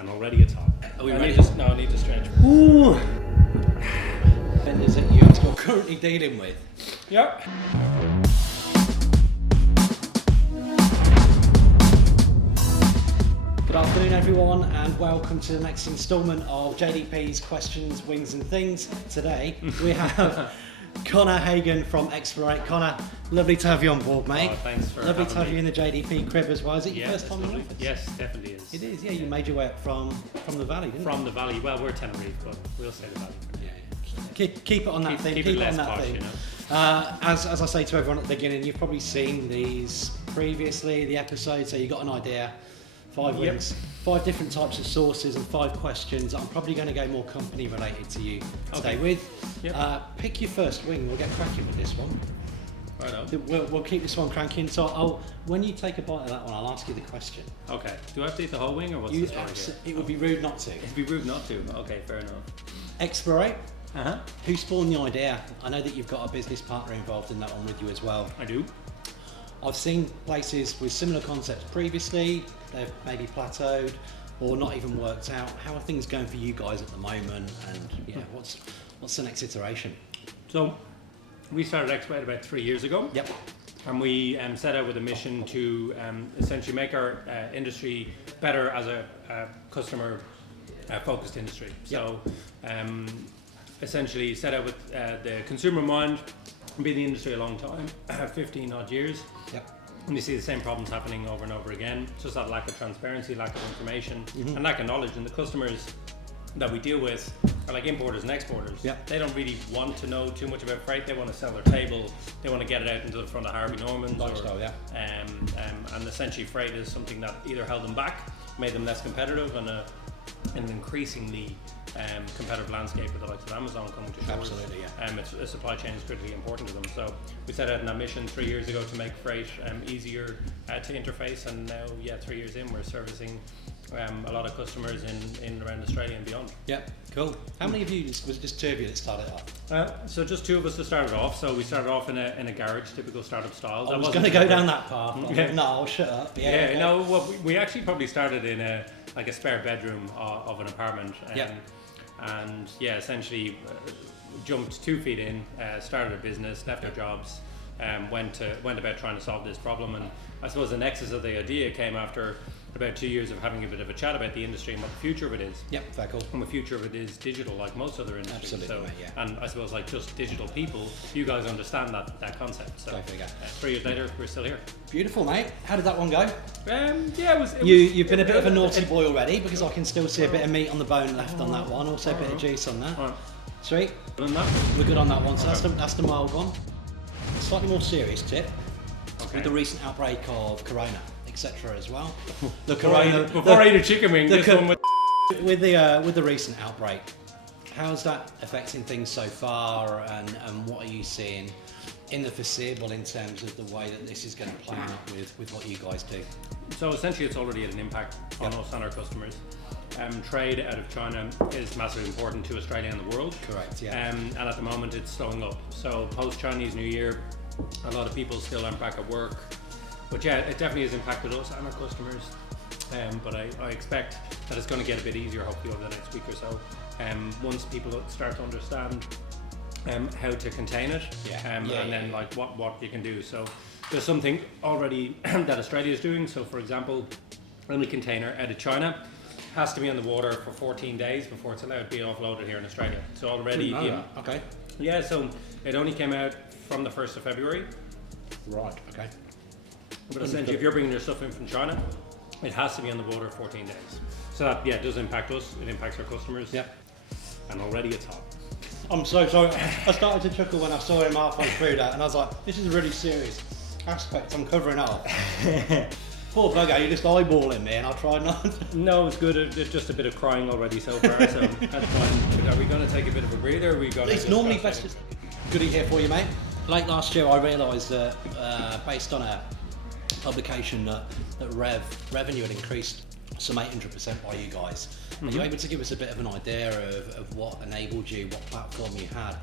And already it's hot. Are we I ready? No, I need to stretch. Ooh. Vendors that you're currently dealing with. Yep. Good afternoon, everyone, and welcome to the next instalment of JDP's Questions, Wings and Things. Today we have Conor Hagan from Explorate. Conor, lovely to have you on board, mate. Oh, thanks for Lovely to have having you in the JDP crib as well. Is it your first time in the office? Yes, definitely is. It is, yeah. You made your way up from the valley, didn't you? From the valley. Well, we're Tenerife, but we'll say the valley. Keep it on that thing. Keep Keep it it on less that posh, thing. you know. As I say to everyone at the beginning, you've probably seen these previously, the episodes, so you got an idea. 5 Yep. wings, 5 different types of sauces, and 5 questions. I'm probably going to go more company related to you today Okay. with. Yep. Pick your first wing. We'll get cracking with this one. Right on. We'll keep this one cranking. So when you take a bite of that one, I'll ask you the question. Okay. Do I have to eat the whole wing or what's the story here? It would be rude not to. It'd be rude not to. Okay, fair enough. Explorate. Uh-huh. Who spawned the idea? I know that you've got a business partner involved in that one with you as well. I do. I've seen places with similar concepts previously. They've maybe plateaued or not even worked out. How are things going for you guys at the moment? And what's the next iteration? So, we started Explorate about 3 years ago. Yep. And we set out with a mission to essentially make our industry better as a customer focused industry. So essentially set out with the consumer in mind, been in the industry a long time, 15 odd years. Yep. And you see the same problems happening over and over again. Just that lack of transparency, lack of information, and lack of knowledge. And the customers that we deal with are like importers and exporters. Yep. They don't really want to know too much about freight. They want to sell their table. They want to get it out into the front of Harvey Norman's. Lifestyle, yeah. And essentially freight is something that either held them back, made them less competitive, and an increasingly competitive landscape with the likes of Amazon coming to shores. Absolutely, yeah. A supply chain is critically important to them. So we set out on that mission 3 years ago to make freight easier to interface, and now, 3 years in, we're servicing a lot of customers in around Australia and beyond. Yeah, cool. How many of you, was it just 2 of you that started up? So just 2 of us that started off. So we started off in a garage, typical startup style. I was going to go down that path. Yeah. No, I'll shut up. Yeah, no, well, we actually probably started in a spare bedroom of an apartment. And essentially jumped 2 feet in, started a business, left our jobs, went about trying to solve this problem. And I suppose the nexus of the idea came after about 2 years of having a bit of a chat about the industry and what the future of it is. Yep, very cool. And the future of it is digital, like most other industries. Absolutely, So, mate, yeah. And I suppose like just digital people, you guys understand that concept. So Go figure. 3 years later, we're still here. Beautiful, mate. How did that one go? You've been a bit of a naughty boy already, because I can still see a bit of meat on the bone left on that one. Also a bit of juice on that. Right. Sweet. Done that? We're good on that one. So that's the mild one. Slightly more serious tip. Okay. With the recent outbreak of corona, etc. as well. The Before I eat a chicken wing, this one with the recent outbreak, how's that affecting things so far, and what are you seeing in the foreseeable in terms of the way that this is going to play out with what you guys do? So essentially it's already had an impact on us and our customers. Trade out of China is massively important to Australia and the world. Correct, yeah. And at the moment it's slowing up. So post-Chinese New Year, a lot of people still aren't back at work. But it definitely has impacted us and our customers. But I expect that it's going to get a bit easier hopefully over the next week or so. Once people start to understand how to contain it, and then like what you can do. So there's something already that Australia is doing. So for example, any container out of China has to be on the water for 14 days before it's allowed to be offloaded here in Australia. So already, Okay. yeah. So it only came out from the 1st of February. Right. Okay. But essentially, if you're bringing your stuff in from China, it has to be on the water 14 days. So that it does impact us. It impacts our customers. Yeah. And already it's hot. I'm so sorry. I started to chuckle when I saw him halfway through that, and I was like, this is a really serious aspect I'm covering up. Poor bugger, you're just eyeballing me, and I tried not to. No, it's good. It's just a bit of crying already so far, so that's fine. Are we going to take a bit of a breather? Or are we going It's normally best. Goodie here for you, mate. Late last year, I realised that based on a publication that revenue had increased some 800% by you guys. Are you able to give us a bit of an idea of what enabled you, what platform you had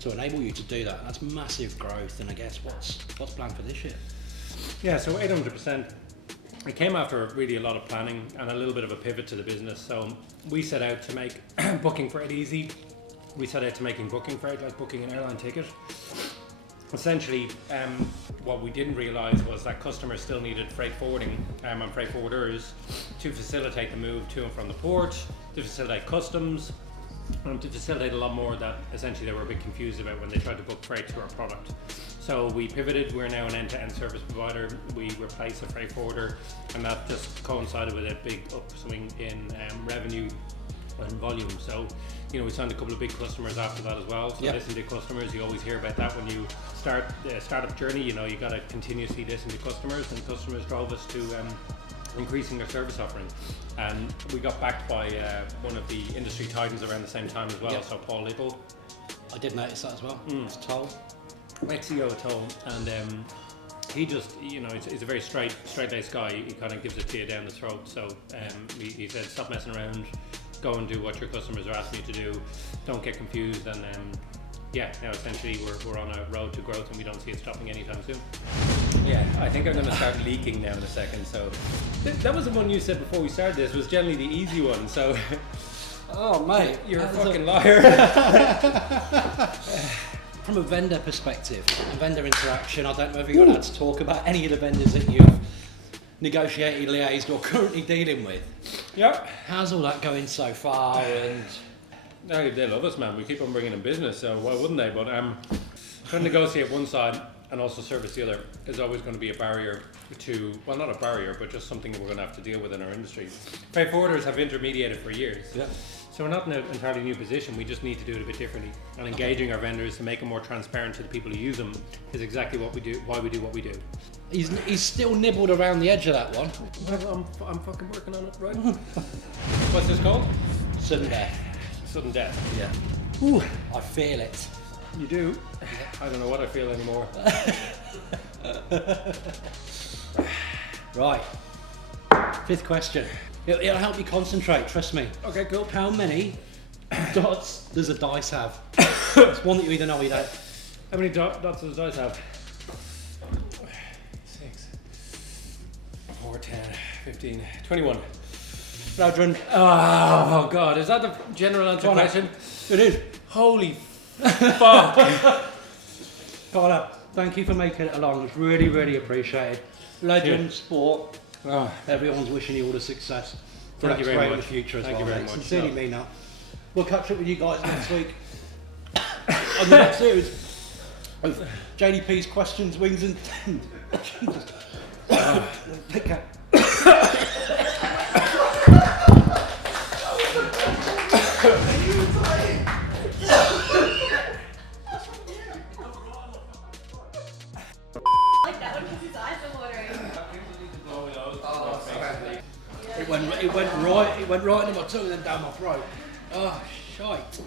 to enable you to do that? That's massive growth, and I guess what's planned for this year? Yeah, so 800%. it came after really a lot of planning and a little bit of a pivot to the business. So we set out to make booking freight easy. We set out to making booking freight like booking an airline ticket. Essentially, what we didn't realise was that customers still needed freight forwarding and freight forwarders to facilitate the move to and from the port, to facilitate customs, to facilitate a lot more that essentially they were a bit confused about when they tried to book freight to our product. So we pivoted, we're now an end-to-end service provider. We replaced a freight forwarder, and that just coincided with a big upswing in revenue and volume. So, you know, we signed a couple of big customers after that as well. So listen to customers, you always hear about that when you start the startup journey. You know, you got to continuously listen to customers, and customers drove us to increasing their service offering. And we got backed by one of the industry titans around the same time as well. So Paul Little. I did notice that as well. It's Toll. Ex-CEO of Toll, and he just, you know, he's a very straight-laced guy. He kind of gives it to you down the throat. So he said, stop messing around, go and do what your customers are asking you to do. Don't get confused. And now essentially we're on a road to growth, and we don't see it stopping anytime soon. Yeah, I think I'm going to start leaking now in a second. So that was the one you said before we started this, was generally the easy one. So oh mate, you're a fucking liar. From a vendor perspective, and vendor interaction, I don't know if you're allowed to talk about any of the vendors that you've negotiated, liaised, or currently dealing with. Yep. How's all that going so far? And they love us, man. We keep on bringing in business, so why wouldn't they? But trying to negotiate one side and also service the other is always going to be a barrier to, well, not a barrier, but just something that we're going to have to deal with in our industry. Freight forwarders have intermediated for years. Yeah. So we're not in an entirely new position, we just need to do it a bit differently. And engaging our vendors to make them more transparent to the people who use them is exactly what we do, why we do what we do. He's still nibbled around the edge of that one. Well, I'm fucking working on it, right? What's this called? Sudden death. Sudden death. Yeah. Ooh, I feel it. You do? I don't know what I feel anymore. Right. Fifth question. It'll help you concentrate, trust me. Okay, cool. How many dots does a dice have? It's one that you either know or you don't. How many dots does the dice have? 6, 4, 10, 15, 21. Rodron. Oh god, is that the general answer question? It is. Holy fuck. Connor, thank you for making it along. It's really, really appreciated. Legend, sport. Oh. Everyone's wishing you all the success for Thank you very in the much. future as Thank well. you very mate. much. Sincerely mean that. We'll catch up with you guys next week on the next series of JDP's questions, wings and Jesus. Take care. Like that one because his eyes are watering. It went right into my tongue and then down my throat. Oh, shite.